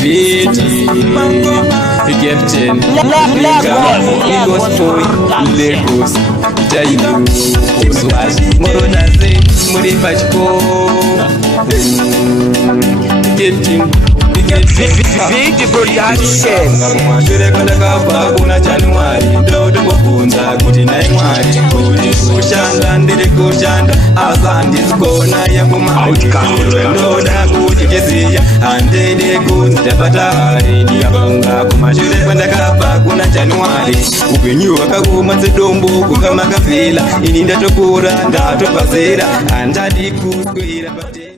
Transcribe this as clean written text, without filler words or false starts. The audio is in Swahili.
Veedy, Captain, Lagos boy, Lagos, Jayu, Oswaji, Moronaze, Muripachko, Captain. Veedy production. Kumashure kwandakabva kuna January ndoto kubvunza kuti nai Mwari kuti kushanda ndiri kushanda asa handizikona ndoda kuti chiziya handidi kunzi ndapata hari ndiyabonga kumashure kwandakabva kuna January upenyu hwakakoma sedombo kukamakafila ini ndatokura ndatopazera handadi kuswera patera.